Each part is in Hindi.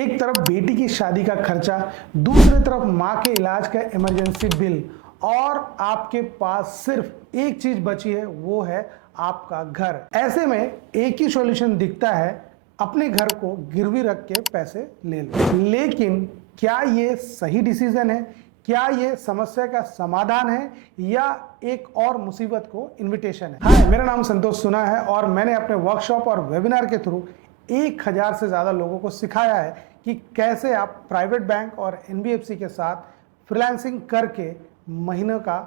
एक तरफ बेटी की शादी का खर्चा, दूसरी तरफ माँ के इलाज का इमरजेंसी बिल और आपके पास सिर्फ एक चीज बची है, वो है आपका घर। ऐसे में एक ही सॉल्यूशन दिखता है, अपने घर को गिरवी रख के पैसे ले लो। लेकिन क्या ये सही डिसीजन है? क्या ये समस्या का समाधान है या एक और मुसीबत को इनविटेशन है? हाय, मेरा नाम संतोष सुना है और मैंने अपने वर्कशॉप और वेबिनार के थ्रू 1000 से ज्यादा लोगों को सिखाया है कि कैसे आप प्राइवेट बैंक और एनबीएफसी के साथ फ्रीलांसिंग करके महीने का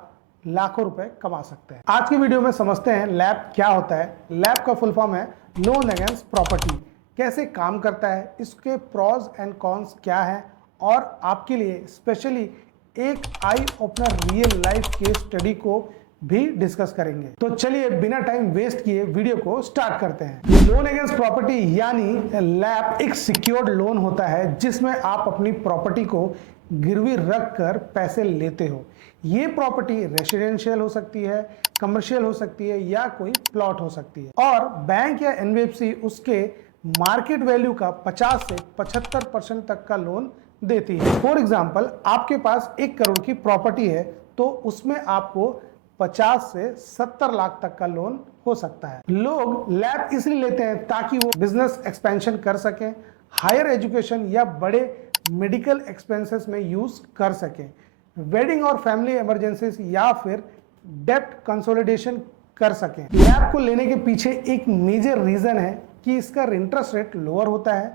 लाखों रुपए कमा सकते हैं। आज की वीडियो में समझते हैं लैप क्या होता है। लैप का फुल फॉर्म है लोन अगेंस्ट प्रॉपर्टी। कैसे काम करता है, इसके प्रॉज एंड कॉन्स क्या है और आपके लिए स्पेशली एक eye opener real life case study को भी डिस्कस करेंगे। तो चलिए बिना टाइम वेस्ट किए वीडियो को स्टार्ट करते हैं। लोन अगेंस्ट प्रॉपर्टी यानी लैप एक सिक्योर्ड लोन होता है जिसमें आप अपनी प्रॉपर्टी को गिरवी रख कर पैसे लेते हो। ये प्रॉपर्टी रेसिडेंशियल हो सकती है, कमर्शियल हो सकती है या कोई प्लॉट हो सकती है और बैंक या एनबीएफसी उसके मार्केट वैल्यू का 50 से 75% तक का लोन देती है। फॉर एग्जाम्पल, आपके पास 1 करोड़ की प्रॉपर्टी है तो उसमें आपको 50 से 70 लाख तक का लोन हो सकता है। लोग लैप इसलिए लेते हैं ताकि वो बिजनेस एक्सपेंशन कर सकें, हायर एजुकेशन या बड़े मेडिकल एक्सपेंसेस में यूज कर सकें, वेडिंग और फैमिली इमरजेंसीज या फिर डेप्ट कंसोलिडेशन कर सकें। लैप को लेने के पीछे एक मेजर रीजन है कि इसका इंटरेस्ट रेट लोअर होता है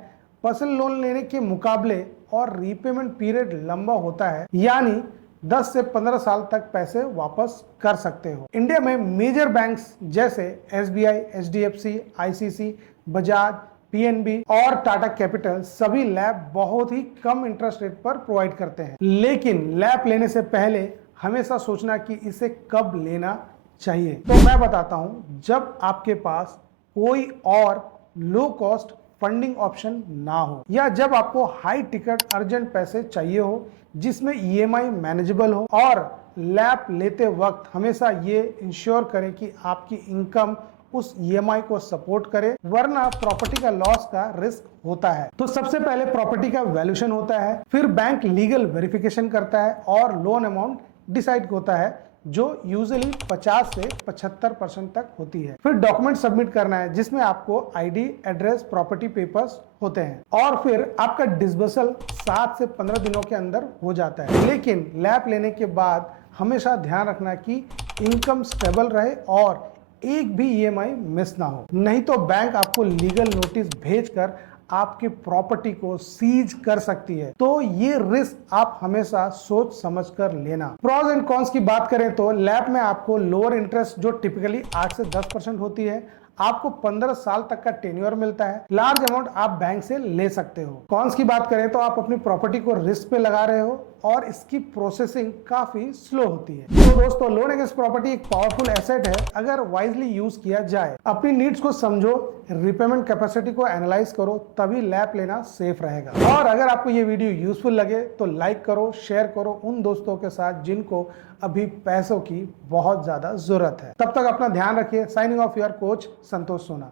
पर्सनल लोन लेने के मुकाबले और रीपेमेंट पीरियड लंबा होता है, यानी 10 से 15 साल तक पैसे वापस कर सकते हो। इंडिया में मेजर बैंक्स जैसे SBI, HDFC, ICC, Bajaj, PNB और टाटा कैपिटल सभी लैप बहुत ही कम इंटरेस्ट रेट पर प्रोवाइड करते हैं। लेकिन लैप लेने से पहले हमेशा सोचना कि इसे कब लेना चाहिए। तो मैं बताता हूं, जब आपके पास कोई और लो कॉस्ट फंडिंग ऑप्शन ना हो या जब आपको हाई टिकट अर्जेंट पैसे चाहिए हो जिसमें ईएमआई मैनेजेबल हो। और लैप लेते वक्त हमेशा ये इंश्योर करें कि आपकी इनकम उस ईएमआई को सपोर्ट करे, वरना प्रॉपर्टी का लॉस का रिस्क होता है। तो सबसे पहले प्रॉपर्टी का वैल्यूएशन होता है, फिर बैंक लीगल वेरिफिकेशन करता है और लोन अमाउंट डिसाइड होता है जो यूजुअली 50 से 75% तक होती है। फिर डॉक्यूमेंट सबमिट करना है जिसमें आपको आईडी, एड्रेस, प्रॉपर्टी पेपर्स होते हैं और फिर आपका डिसबर्सल 7 से 15 दिनों के अंदर हो जाता है। लेकिन लैप लेने के बाद हमेशा ध्यान रखना कि इनकम स्टेबल रहे और एक भी ईएमआई मिस ना हो, नहीं तो बैंक आपको लीगल नोटिस भेजकर आपकी प्रॉपर्टी को सीज कर सकती है। तो ये रिस्क आप हमेशा सोच समझ कर लेना। प्रॉज एंड कॉन्स की बात करें तो लैप में आपको लोअर इंटरेस्ट जो टिपिकली 8 से 10% होती है, आपको 15 साल तक का टेन्योर मिलता है, लार्ज अमाउंट आप बैंक से ले सकते हो। कॉन्स की बात करें तो आप अपनी प्रॉपर्टी को रिस्क पे लगा रहे हो और इसकी प्रोसेसिंग काफी स्लो होती है। तो दोस्तों, लोन अगेंस्ट प्रॉपर्टी एक पावरफुल एसेट है अगर वाइजली यूज किया जाए। अपनी नीड्स को समझो, रिपेमेंट कैपेसिटी को एनालाइज करो, तभी लैप लेना सेफ रहेगा। और अगर आपको ये वीडियो यूजफुल लगे तो लाइक करो, शेयर करो उन दोस्तों के साथ जिनको अभी पैसों की बहुत ज्यादा जरूरत है। तब तक अपना ध्यान रखिए। साइनिंग ऑफ योर कोच संतोष सोना।